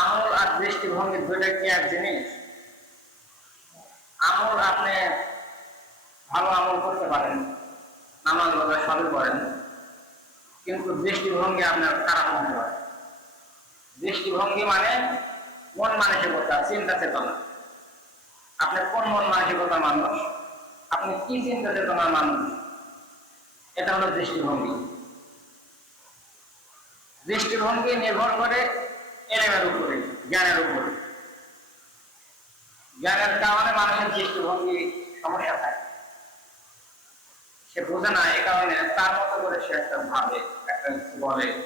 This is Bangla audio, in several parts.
আমল আর দৃষ্টিভঙ্গি দুইটা কি এক জিনিস? আমল আপনি ভালো আমল করতে পারেন, নামাজ রোজা সবই করেন, কিন্তু দৃষ্টিভঙ্গি আপনার খারাপ হতে পারে দৃষ্টিভঙ্গি মানে মন মানসিকতা, চিন্তা চেতনা। আপনি কোন মন মানসিকতা মানুষ? আপনি কি চিন্তা চেতনার মানুষ? এটা হলো দৃষ্টিভঙ্গি। দৃষ্টিভঙ্গি নির্ভর করে এলেমের উপরে, জ্ঞানের উপরে। জ্ঞানের কারণে মানুষের দৃষ্টিভঙ্গি সমস্যা থাকে। সে বোঝে না, এ কারণে তার মতো করে সে একটা ভাবে, একটা বলে,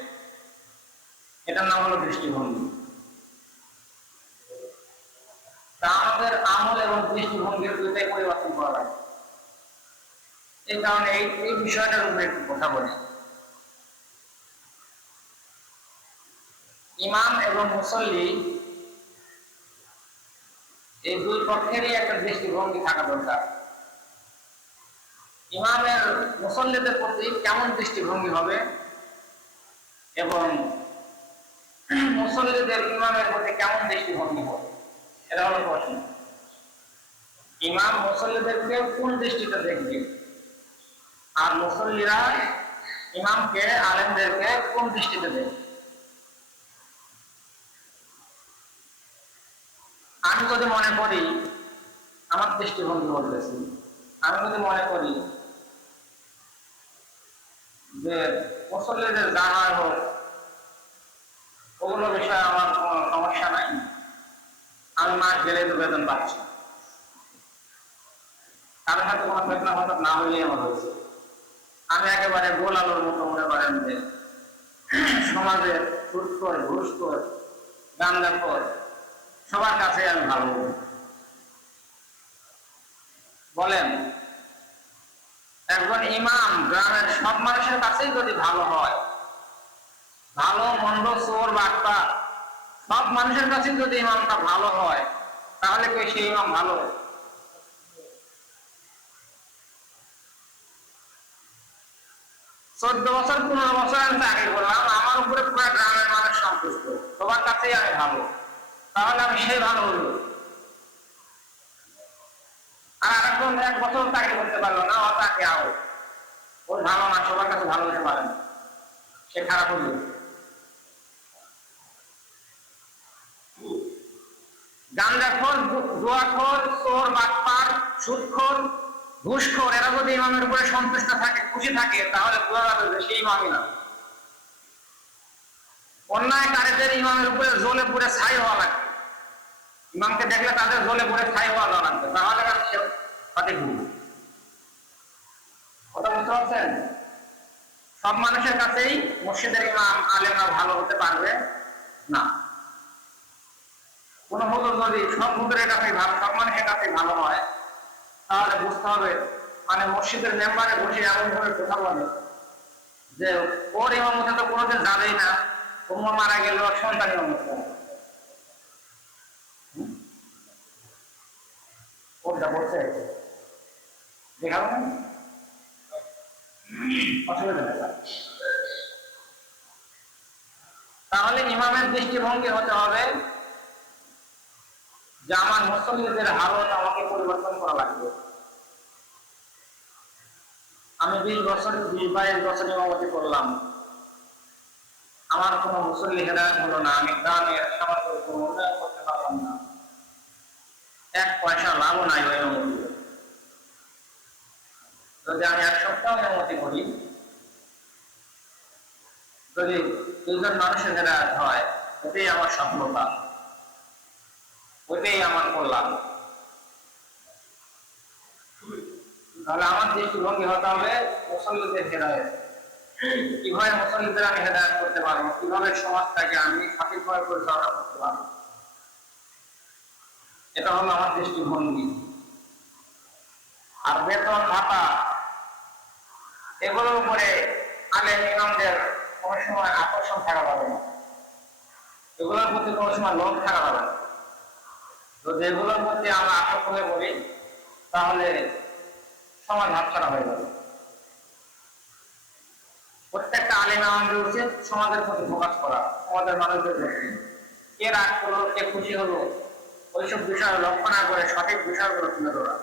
এটার নাম হলো দৃষ্টিভঙ্গি। তা আমাদের আমল এবং দৃষ্টিভঙ্গির দুইটাই পরিবর্তন করা লাগে। এই কারণে এই বিষয়টার উপরে একটু কথা বলি। ইমাম এবং মুসল্লি এই দুই পক্ষেরই একটা দৃষ্টিভঙ্গি থাকা দরকার। ইমামের মুসল্লিদের প্রতি কেমন দৃষ্টিভঙ্গি হবে? এবং মুসল্লিদের ইমামের প্রতি কেমন দৃষ্টিভঙ্গি হবে? এটা হলো প্রশ্ন। ইমাম মুসল্লিদেরকে কোন দৃষ্টিতে দেখবে? আর মুসল্লিরা ইমামকে, আলেমদেরকে কোন দৃষ্টিতে দেখবে? যদি মনে করি, আমার দৃষ্টিভঙ্গি বলতেছি, আমি যদি মনে করি যে মুসল্লিদের হয় হোক, ওগুলো বিষয়ে আমার কোনো সমস্যা নাই। আমি মাঠ গেলে তো বেতন পাচ্ছি। কারোর সাথে কোনো ফেতনা ফেতন না হইলেই আমার হয়েছে। আমি একেবারে গোল আলোর মতো মনে করেন যে সমাজের সুৎকর ঘুষকর গান্দাকর সবার কাছে আমি ভালো। বলেন, একজন ইমাম গ্রামের সব মানুষের কাছেই যদি ভালো হয়, ভালো, মন্দ, চোর বার্তা সব মানুষের কাছে যদি ইমামটা ভালো হয়, তাহলে কি সেই ইমাম ভালো? চোদ্দ বছর, পনেরো বছর আমি চাকরি করলাম, আমার উপরে পুরো গ্রামের মানুষ সন্তুষ্ট। সবার কাছেই আমি ভালো। সেই ভালো হলো আর আরেকজন এক বছর পারল না, ও তাকে আও ওর ভালো না, সবার কাছে ভালো হতে পারে সে খারাপ হলো চোর ঘুষখোর, এরা যদি ইমামের উপরে সন্তুষ্ট থাকে, খুশি থাকে, তাহলে বোঝা যাবে যে সেই ইমামই না। অন্যায় অন্যায়কারীদের ইমামের উপরে জ্বলে পুরে ছাই হওয়া লাগবে। ইমামকে দেখলে তাদের জ্বলে পুরে ছাই হওয়া লাগবে তাহলে আর সে সঠিক ভুল কথা বুঝতে পারছেন? সব মানুষের কাছেই মসজিদের ইমাম, আলেমরা ভালো হতে পারবে না। কোন হুজুর যদি সব হুজুরের কাছে ভালো, সব মানুষের কাছে ভালো হয়, তাহলে বুঝতে হবে মানে মসজিদের মেম্বারে বসে এমন ভাবে কথা বলে যে, ওর ইমামতে তো কোনোদিন যাবেই না তোমার মারা গেল ওর সন্তান ইমামত হবে। হুম? কোনটা বলছে দেখাবো অসুবিধা তাহলে ইমামের দৃষ্টিভঙ্গি হতে হবে যে আমার মুসল্লিদের হালত আমাকে পরিবর্তন করা লাগবে। আমি বিশ বছর, বিশ বাইশ বছর ইমামতি করলাম। আমার কোনো মুসল্লি হেদায়ত হলো না। আমি গ্রামের সমাজের কোনো উন্নয়ন করতে পারলাম না। এক পয়সা লাভও নাই ওই ইমামতি যদি আমি এক সপ্তাহ ইমামতি করি, যদি দুজন মানুষের হেদায়ত হয় এটাই আমার সফলতা, ওইটাই আমার কল্যাণ। তাহলে আমার দৃষ্টিভঙ্গি হতে হবে, মুসল্লিদের হেদায়ত। কীভাবে মুসল্লিদের আমি হেদায়ত করতে পারব? কীভাবে সমাজটাকে আমি সঠিকভাবে পরিচালনা করতে পারব? এটা হলো আমার দৃষ্টিভঙ্গি আর বেতন ভাতা, এগুলোর উপরে আলেম ইমামদের কোনো সময় আকর্ষণ থাকা যাবে না। এগুলোর প্রতি কোনো সময় লোভ থাকা যাবে না। তো যেগুলোর মধ্যে আমরা আসক্ত হয়ে পড়ি, তাহলে সমাজ হাতছাড়া হয়ে যাবে। প্রত্যেকটা আলিম আমাদের উচিত সমাজের প্রতি ফোকাস করা, সমাজের মানুষদের প্রতি। কে রাগ করল, কে খুশি হলো ওইসব বিষয় লক্ষ্য না করে সঠিক বিষয়গুলো তুলে ধরা।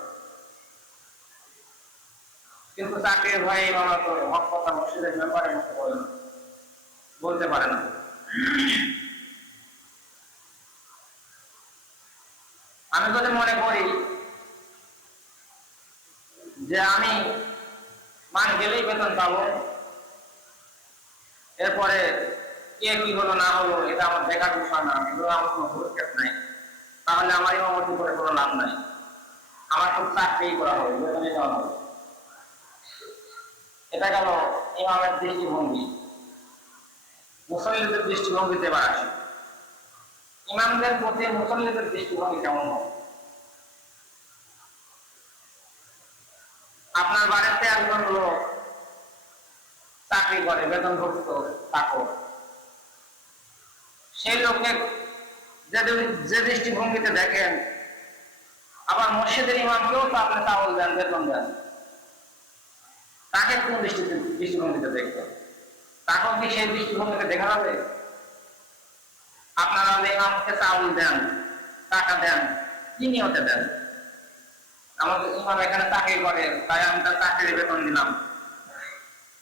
কিন্তু তাকে ভয়ে ইমামা তো হক কথা মসজিদের মেম্বারের মতো বলে না। বলতে পারে না। আমি যদি মনে করি যে আমি মান গেলেই বেতন পাবো, এরপরে কে কি হলো না হলো, এটা আমার দেখার বিষয় না। এগুলো আমার কোনো ভূক্ষেপ নাই। তাহলে আমার ইমামতি করে কোনো লাভ নাই। আমার খুব চাকরি করা হবে বেতনে এটা গেল ইমামের দৃষ্টিভঙ্গি। মুসল্লিদের দৃষ্টিভঙ্গিতে এবার আসি। ইমামদের প্রতি মুসল্লিদের দৃষ্টিভঙ্গি কেমন হবে? আপনার বাড়িতে একজন লোক চাকরি করে বেতনভুক্ত চাকর সেই লোককে যে দৃষ্টিভঙ্গিতে দেখেন, আবার মসজিদের ইমামকেও তো আপনি চাউল দেন, বেতন দেন। তাকে কোন দৃষ্টিতে দৃষ্টিভঙ্গিতে দেখবেন তাকেও কি সেই দৃষ্টিভঙ্গিতে দেখা যাবে? আপনারা ইমামকে চাউল দেন, টাকা দেন, কি নিয়তে দেন? আমাদের ইমাম এখানে চাকরি করে, তাই আমি তার চাকরির বেতন দিলাম।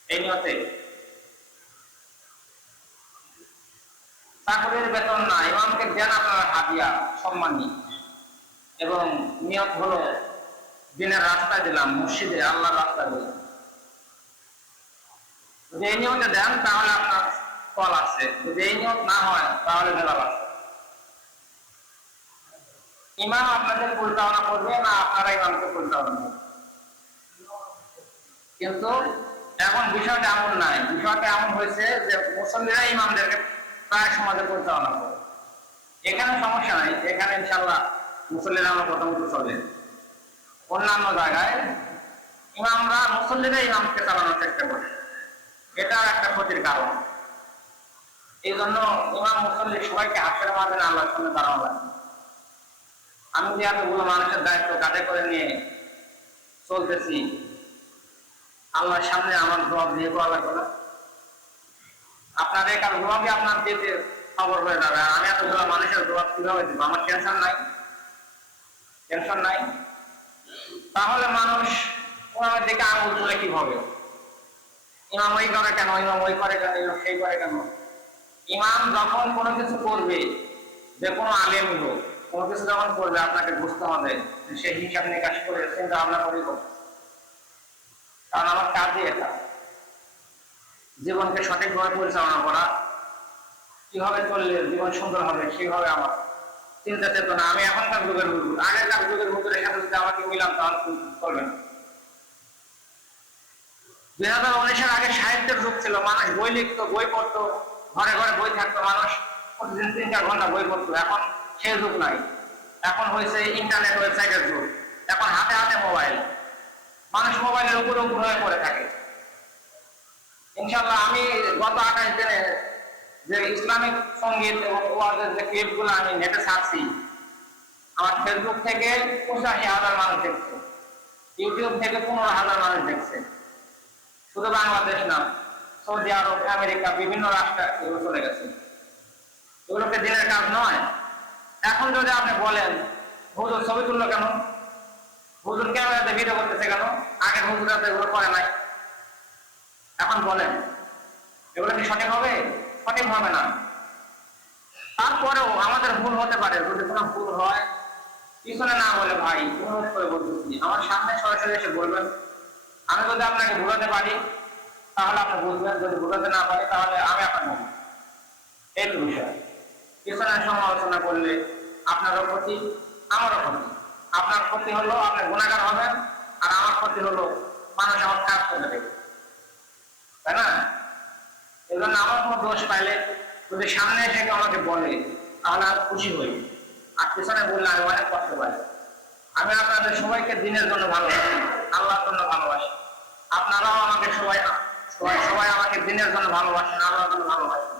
এই নিয়তে। চাকরির বেতন না, ইমামকে দেন আপনারা হাদিয়া, সম্মানী। এবং নিয়ত হলো দিনের রাস্তা দিলাম, মসজিদে, আল্লাহর রাস্তা দিলাম। যদি এই নিয়মে দেন, তাহলে আপনার ফল আছে। যদি এই নিয়ম না হয়, তাহলে ভেলাল আছে। ইমাম আপনাদের পরিচালনা করবে না আপনারা ইমামকে পরিচালনা করবে কিন্তু এখন বিষয়টা এমন নাই। বিষয়টা এমন হয়েছে যে মুসল্লিরা ইমামদেরকে প্রায় সমাজে পরিচালনা করে। এখানে সমস্যা নাই, এখানে ইনশাল্লাহ মুসল্লিরা আমরা প্রথমত চলে। অন্যান্য জায়গায় ইমামরা মুসল্লিরা ইমামকে চালানোর চেষ্টা করে। এটা একটা ক্ষতির কারণ। এই জন্য ইমাম, মুসল্লি সবাইকে হাসের মাঝে আল্লাহর সামনে দাঁড়ানো লাগে। আমি যে এতগুলো মানুষের দায়িত্ব কাঁধে করে নিয়ে চলতেছি, আল্লাহর সামনে আমার জবাব দিয়ে করা আপনাদের জবাবই আপনার খবর হয়ে যাবে। আর আমি এতগুলো মানুষের কীভাবে দিব? আমার টেনশন নাই। টেনশন নাই। তাহলে মানুষ ওনার দিকে আঙুল তুলে ইমাম ওই করে কেন? ইমাম ওই করে কেন? ইমাম সেই করে কেন? ইমাম যখন কোনো কিছু করবে, যে কোনো আলেম হোক, কোনো কিছু যখন করবে, আপনাকে বুঝতে হবে সেই হিসাব নিকাশ করে চিন্তা ভাবনা করি কারণ আমার কাজই এটা। জীবনকে সঠিকভাবে পরিচালনা করা। কীভাবে চললে জীবন সুন্দর হবে সেভাবে আমার। চিন্তা চেতনা, আমি এখনকার যুগের হুজুর আগেরকার যুগের হুজুরের সাথে যদি আমাকে মিলাম, তাহলে করবে? না দুই হাজার উনিশের আগে সাহিত্যের যুগ ছিল, মানুষ বই লিখতো, বই পড়তো, ঘরে ঘরে বই থাকতো, মানুষ প্রতিদিন তিন চার ঘণ্টা বই পড়তো। এখন সেই যুগ নাই। এখন হয়েছে ইন্টারনেট ওয়েবসাইটের যুগ। এখন হাতে হাতে মোবাইল মানুষ মোবাইলের উপর উপর হয়ে পড়ে থাকে। ইনশাল্লাহ আমি গত আঠাশ দিনে যে ইসলামিক সংগীত এবং ওয়াজের যে ক্লিপগুলো আমি নেটে ছাড়ছি, আমার ফেসবুক থেকে পঁচাশি হাজার মানুষ দেখছে ইউটিউব থেকে পনেরো হাজার মানুষ দেখছে। শুধু বাংলাদেশ না, সৌদি আরব, আমেরিকা, বিভিন্ন রাষ্ট্রে এগুলো চলে গেছে। এগুলোকে দিনের কাজ নয়। এখন যদি আপনি বলেন, হুজুর ছবি তুললো কেন? হুজুর ক্যামেরাতে ভিডিও করতেছে কেন? আগের হুজুরা তো এগুলো করে নাই। এখন বলেন, এগুলো কি সঠিক হবে? সঠিক হবে না। তারপরেও আমাদের ভুল হতে পারে, যদি কোনো ভুল হয়, পিছনে না বলে, ভাই, অনুরোধ করে বলতেছি আমার সামনে সরাসরি এসে বলবেন, আমি যদি আপনাকে বোঝাতে পারি, তাহলে আপনি বুঝবেন, যদি বোঝাতে না পারি, তাহলে আমি আপনার বলব এই বিষয়। পিছনে সমালোচনা করলে আপনারও ক্ষতি, আমারও ক্ষতি। আপনার ক্ষতি হলো, আপনি গুণাগার হবেন, আর আমার ক্ষতি হলো, মানুষ আমার কাজ করে দেবে তাই না? এই জন্য আমার কোনো দোষ পাইলে যদি সামনে এসে আমাকে বলে, তাহলে আমি খুশি হই। আর পিছনে বললে আমি অনেক কষ্ট পাই। আমি আপনাদের সবাইকে দিনের জন্য ভালোবাসি, আল্লাহর জন্য ভালোবাসি। আপনারাও আমাকে সবাই সবাই সবাই আমাকে দিনের জন্য ভালোবাসেন, আল্লাহর জন্য ভালোবাসেন।